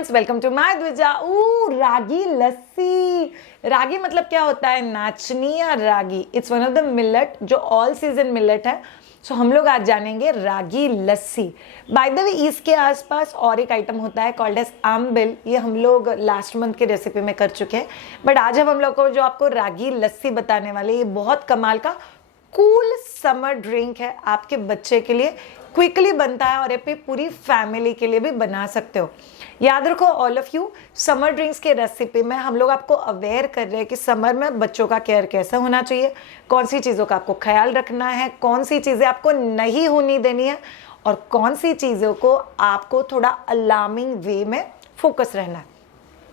Friends, welcome to my Dwija. Ragi lassi. Ragi मतलब क्या होता है? नाचनी या ragi. It's one of the millet जो ऑल सीजन मिलेट है। सो हम लोग आज जानेंगे रागी लस्सी। बाय द वे, इसके आसपास और एक आइटम होता है कॉल्ड एज आम्बिल। ये हम लोग लास्ट मंथ की रेसिपी में कर चुके हैं, बट आज हम लोग को जो आपको रागी लस्सी बताने वाले, ये बहुत कमाल का कूल समर ड्रिंक है आपके बच्चे के लिए। क्विकली बनता है और ये पूरी फैमिली के लिए भी बना सकते हो। याद रखो all of you, summer drinks के रेसिपी में हम लोग आपको अवेयर कर रहे हैं कि समर में बच्चों का केयर कैसा होना चाहिए, कौन सी चीज़ों का आपको ख्याल रखना है, कौन सी चीज़ें आपको नहीं होनी देनी है और कौन सी चीज़ों को आपको थोड़ा अलार्मिंग वे में फोकस रहना है।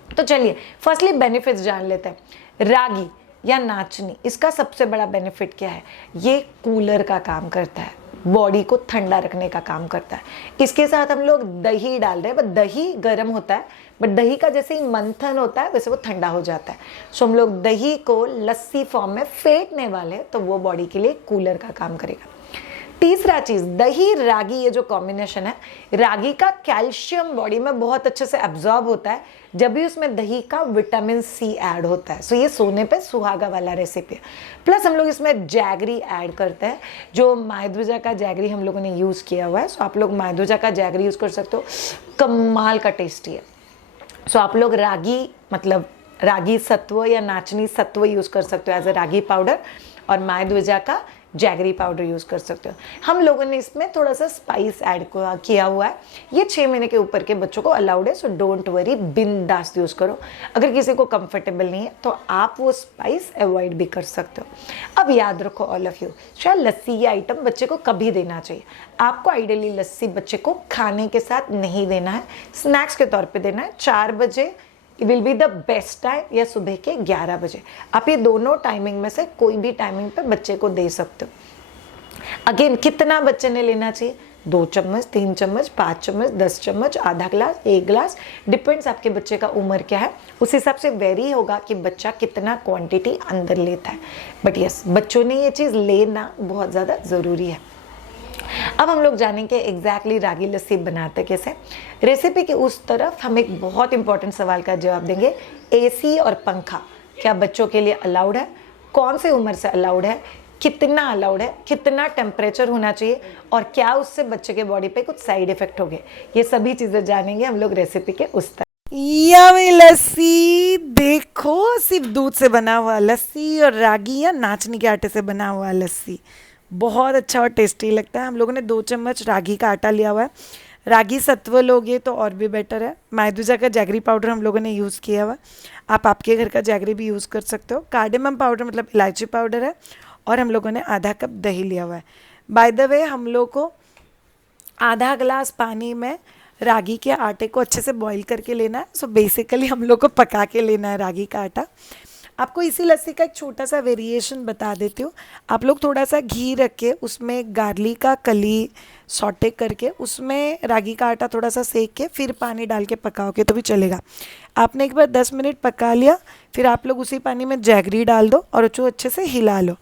तो चलिए फर्स्टली बेनिफिट्स जान लेते हैं। रागी या नाचनी, इसका सबसे बड़ा बेनिफिट क्या है? ये कूलर का काम करता है, बॉडी को ठंडा रखने का काम करता है। इसके साथ हम लोग दही डाल रहे हैं, बट दही गर्म होता है, बट दही का जैसे ही मंथन होता है वैसे वो ठंडा हो जाता है। सो हम लोग दही को लस्सी फॉर्म में फेंटने वाले, तो वो बॉडी के लिए कूलर का काम करेगा। तीसरा चीज, दही रागी, ये जो कॉम्बिनेशन है, रागी का कैल्शियम बॉडी में बहुत अच्छे से एब्जॉर्ब होता है जब भी उसमें दही का विटामिन सी ऐड होता है। सो ये सोने पे सुहागा वाला रेसिपी है। प्लस हम लोग इसमें जैगरी ऐड करते हैं, जो मायद्विजा का जैगरी हम लोगों ने यूज किया हुआ है। सो आप लोग मायद्विजा का जैगरी यूज कर सकते हो, कमाल का टेस्टी है। सो आप लोग रागी मतलब रागी सत्व या नाचनी सत्व यूज कर सकते हो एज अ रागी पाउडर, और मायद्विजा का जैगरी पाउडर यूज कर सकते हो। हम लोगों ने इसमें थोड़ा सा स्पाइस ऐड किया हुआ है। ये 6 महीने के ऊपर के बच्चों को अलाउड है, सो डोंट वरी, बिंदास यूज करो। अगर किसी को कंफर्टेबल नहीं है तो आप वो स्पाइस अवॉइड भी कर सकते हो। अब याद रखो ऑल ऑफ यू, शायद लस्सी ये आइटम बच्चे को कभी देना चाहिए। आपको आइडियली लस्सी बच्चे को खाने के साथ नहीं देना है, स्नैक्स के तौर पर देना है। 4 बजे will be the best time, या सुबह के 11 बजे। आप ये दोनों टाइमिंग में से कोई भी टाइमिंग पे बच्चे को दे सकते हो। अगेन, कितना बच्चे ने लेना चाहिए? 2 चम्मच, 3 चम्मच, 5 चम्मच, 10 चम्मच, आधा ग्लास, 1 ग्लास, डिपेंड्स आपके बच्चे का उम्र क्या है, उस हिसाब से वेरी होगा कि बच्चा कितना क्वांटिटी अंदर लेता है। बट यस, बच्चों ने ये चीज़ लेना बहुत ज़्यादा ज़रूरी है। अब हम लोग जानेंगे एग्जैक्टली रागी लस्सी बनाते कैसे। रेसिपी के उस तरफ हम एक बहुत इंपॉर्टेंट सवाल का जवाब देंगे। एसी और पंखा क्या बच्चों के लिए अलाउड है? कौन से उम्र से अलाउड है? कितना अलाउड है? कितना टेम्परेचर होना चाहिए? और क्या उससे बच्चे के बॉडी पे कुछ साइड इफेक्ट हो गए? ये सभी चीज़ें जानेंगे हम लोग रेसिपी के उस तरफ। यम्मी लस्सी देखो, सिर्फ दूध से बना हुआ लस्सी और रागी या नाचनी के आटे से बना हुआ लस्सी बहुत अच्छा और टेस्टी लगता है। हम लोगों ने 2 चम्मच रागी का आटा लिया हुआ है। रागी सत्व लोगे तो और भी बेटर है। मायद्विजा का जैगरी पाउडर हम लोगों ने यूज़ किया हुआ है। आप आपके घर का जैगरी भी यूज़ कर सकते हो। कार्डेमम पाउडर मतलब इलायची पाउडर है, और हम लोगों ने आधा कप दही लिया हुआ है। बाय द वे, हम लोग को आधा ग्लास पानी में रागी के आटे को अच्छे से बॉईल करके लेना है। सो बेसिकली हम लोग को पका के लेना है रागी का आटा। आपको इसी लस्सी का एक छोटा सा वेरिएशन बता देती हूँ। आप लोग थोड़ा सा घी रख के उसमें गार्लिक का कली सॉटे करके उसमें रागी का आटा थोड़ा सा सेक के फिर पानी डाल के पकाओगे तो भी चलेगा। आपने एक बार 10 मिनट पका लिया, फिर आप लोग उसी पानी में जैगरी डाल दो और उसको अच्छे से हिला लो।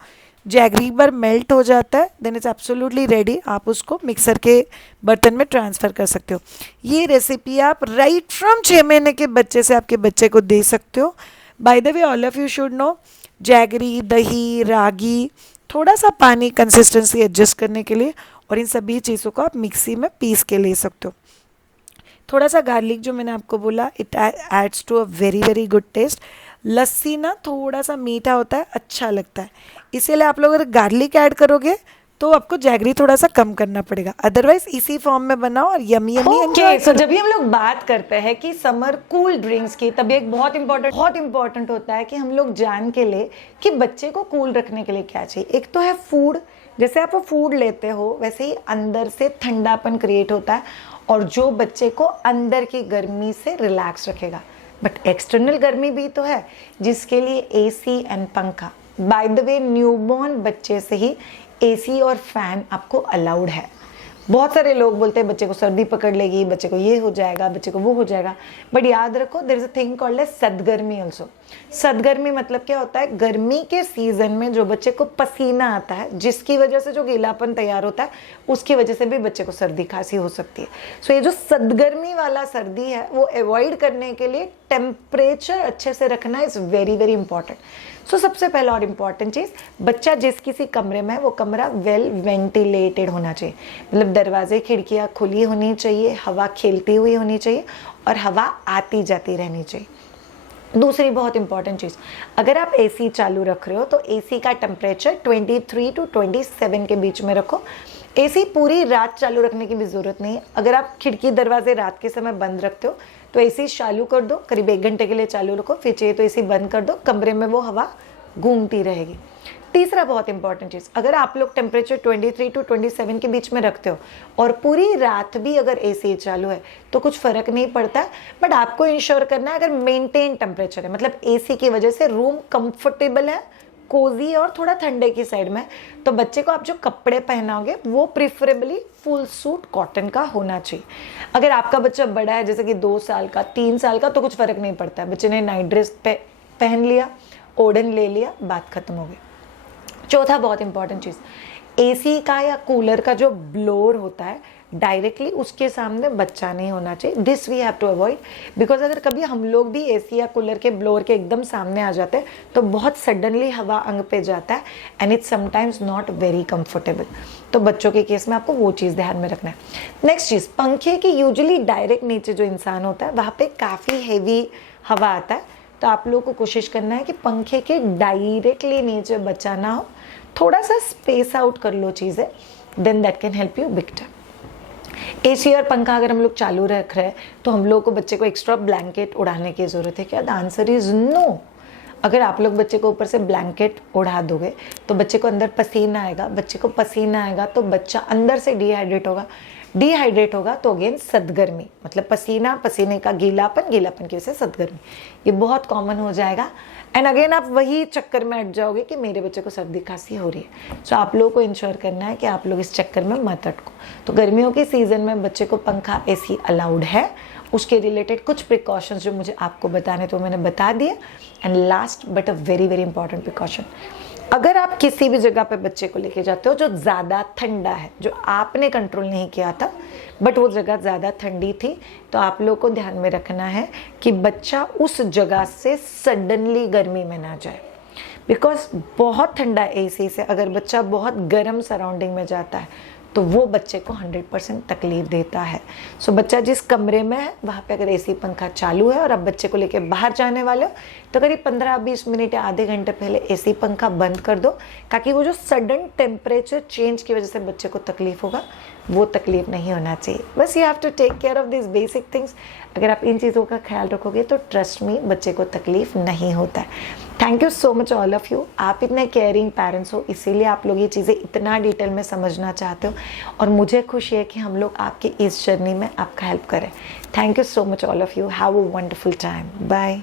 जैगरी एक बार मेल्ट हो जाता है, देन इट्स एब्सोल्युटली रेडी। आप उसको मिक्सर के बर्तन में ट्रांसफ़र कर सकते हो। ये रेसिपी आप राइट फ्रॉम 6 महीने के बच्चे से आपके बच्चे को दे सकते हो। By the way, all of you should know, jaggery, दही, रागी, थोड़ा सा पानी कंसिस्टेंसी एडजस्ट करने के लिए, और इन सभी चीज़ों को आप मिक्सी में पीस के ले सकते हो। थोड़ा सा गार्लिक जो मैंने आपको बोला, it adds to a very very good taste. Lassi ना थोड़ा सा मीठा होता है, अच्छा लगता है, इसीलिए आप लोग अगर गार्लिक ऐड करोगे तो आपको जैगरी थोड़ा सा कम करना पड़ेगा। अदरवाइज इसी फॉर्म में बनाओ और यमी यमी एंजॉय। सो जब भी हम लोग बात करते हैं कि समर कूल ड्रिंक्स की, तब एक बहुत इंपॉर्टेंट होता है कि हम लोग जान के ले कि बच्चे को कूल रखने के लिए क्या चाहिए। एक तो है फूड, जैसे आप वो फूड लेते हो वैसे ही अंदर से ठंडापन क्रिएट होता है, और जो बच्चे को अंदर की गर्मी से रिलैक्स रखेगा। बट एक्सटर्नल गर्मी भी तो है, जिसके लिए एसी एंड पंखा। बाय द वे, न्यूबॉर्न बच्चे से ही एसी और फैन आपको अलाउड है। बहुत सारे लोग बोलते हैं बच्चे को सर्दी पकड़ लेगी, बच्चे को ये हो जाएगा, बच्चे को वो हो जाएगा, बट याद रखो there is a thing called as सदगर्मी ऑल्सो। सदगर्मी मतलब क्या होता है, गर्मी के सीजन में जो बच्चे को पसीना आता है, जिसकी वजह से जो गीलापन तैयार होता है, उसकी वजह से भी बच्चे को सर्दी खांसी हो सकती है। सो ये जो सदगर्मी वाला सर्दी है वो अवॉइड करने के लिए टेम्परेचर अच्छे से रखना इज वेरी वेरी इंपॉर्टेंट। सो सबसे पहला और इम्पॉर्टेंट चीज़, बच्चा जिस किसी कमरे में है वो कमरा वेल वेंटिलेटेड होना चाहिए, मतलब दरवाजे खिड़कियाँ खुली होनी चाहिए, हवा खेलती हुई होनी चाहिए और हवा आती जाती रहनी चाहिए। दूसरी बहुत इंपॉर्टेंट चीज़, अगर आप एसी चालू रख रहे हो तो एसी का टेम्परेचर 23 to 27 के बीच में रखो। एसी पूरी रात चालू रखने की भी ज़रूरत नहीं है। अगर आप खिड़की दरवाजे रात के समय बंद रखते हो तो एसी चालू कर दो, करीब 1 घंटे के लिए चालू रखो, फिर चाहिए तो एसी बंद कर दो, कमरे में वो हवा घूमती रहेगी। तीसरा बहुत इंपॉर्टेंट चीज़, अगर आप लोग टेम्परेचर 23 to 27 के बीच में रखते हो और पूरी रात भी अगर एसी चालू है तो कुछ फ़र्क नहीं पड़ता है, बट आपको इंश्योर करना है अगर मेंटेन टेम्परेचर है, मतलब एसी की वजह से रूम कंफर्टेबल है, कोजी और थोड़ा ठंडे की साइड में, तो बच्चे को आप जो कपड़े पहनाओगे वो प्रिफरेबली फुल सूट कॉटन का होना चाहिए। अगर आपका बच्चा बड़ा है जैसे कि 2 साल का, 3 साल का, तो कुछ फ़र्क नहीं पड़ता है, बच्चे ने नाइट ड्रेस पहन लिया, ओढ़न ले लिया, बात खत्म हो गई। चौथा बहुत इंपॉर्टेंट चीज़, एसी का या कूलर का जो ब्लोअर होता है डायरेक्टली उसके सामने बच्चा नहीं होना चाहिए। This we have to avoid, because अगर कभी हम लोग भी एसी या कूलर के ब्लोअर के एकदम सामने आ जाते हैं तो बहुत सडनली हवा अंग पे जाता है and it's sometimes not very comfortable. तो बच्चों के केस में आपको वो चीज़ ध्यान में रखना है। नेक्स्ट चीज़, पंखे की यूजुअली डायरेक्ट नीचे जो इंसान होता है वहाँ पे काफ़ी हैवी हवा आता है, तो आप लोगों को कोशिश करना है कि पंखे के डायरेक्टली नीचे बच्चा ना हो, थोड़ा सा स्पेस आउट कर लो चीज़ें, then that can help you big time. AC और पंखा अगर हम लोग चालू रख रहे हैं तो हम लोग को बच्चे को एक्स्ट्रा ब्लैंकेट उड़ाने की ज़रूरत है क्या? The answer is no. अगर आप लोग बच्चे को ऊपर से ब्लैंकेट उड़ा दोगे तो बच्चे को अंदर पसीना आएगा, बच्चे को पसीना आएगा तो बच्चा अंदर से डिहाइड्रेट होगा तो अगेन सदगर्मी, मतलब पसीना, पसीने का गीलापन, गीलापन की वजह से सदगर्मी, ये बहुत कॉमन हो जाएगा एंड अगेन आप वही चक्कर में अट जाओगे कि मेरे बच्चे को सर्दी खांसी हो रही है। सो आप लोगों को इंश्योर करना है कि आप लोग इस चक्कर में मत अटको। तो गर्मियों के सीज़न में बच्चे को पंखा एसी अलाउड है, उसके रिलेटेड कुछ प्रिकॉशंस जो मुझे आपको बताने तो मैंने बता दिए। And last but a very very important precaution, अगर आप किसी भी जगह पे बच्चे को लेके जाते हो जो ज़्यादा ठंडा है, जो आपने कंट्रोल नहीं किया था बट वो जगह ज़्यादा ठंडी थी, तो आप लोग को ध्यान में रखना है कि बच्चा उस जगह से सडनली गर्मी में ना जाए, बिकॉज बहुत ठंडा एसी से अगर बच्चा बहुत गर्म सराउंडिंग में जाता है तो वो बच्चे को 100% तकलीफ देता है। सो बच्चा जिस कमरे में है वहाँ पे अगर एसी पंखा चालू है और आप बच्चे को लेके बाहर जाने वाले हो तो करीब 15-20 मिनट या आधे घंटे पहले एसी पंखा बंद कर दो, ताकि वो जो सडन टेम्परेचर चेंज की वजह से बच्चे को तकलीफ होगा वो तकलीफ नहीं होना चाहिए। बस you have to take care of this basic things. अगर आप इन चीज़ों का ख्याल रखोगे तो ट्रस्ट मी बच्चे को तकलीफ नहीं होता है। Thank you so much all of you. आप इतने केयरिंग पेरेंट्स हो, इसीलिए आप लोग ये चीज़ें इतना डिटेल में समझना चाहते हो और मुझे खुशी है कि हम लोग आपकी इस जर्नी में आपका हेल्प करें। Thank you so much all of you. Have a wonderful time. Bye.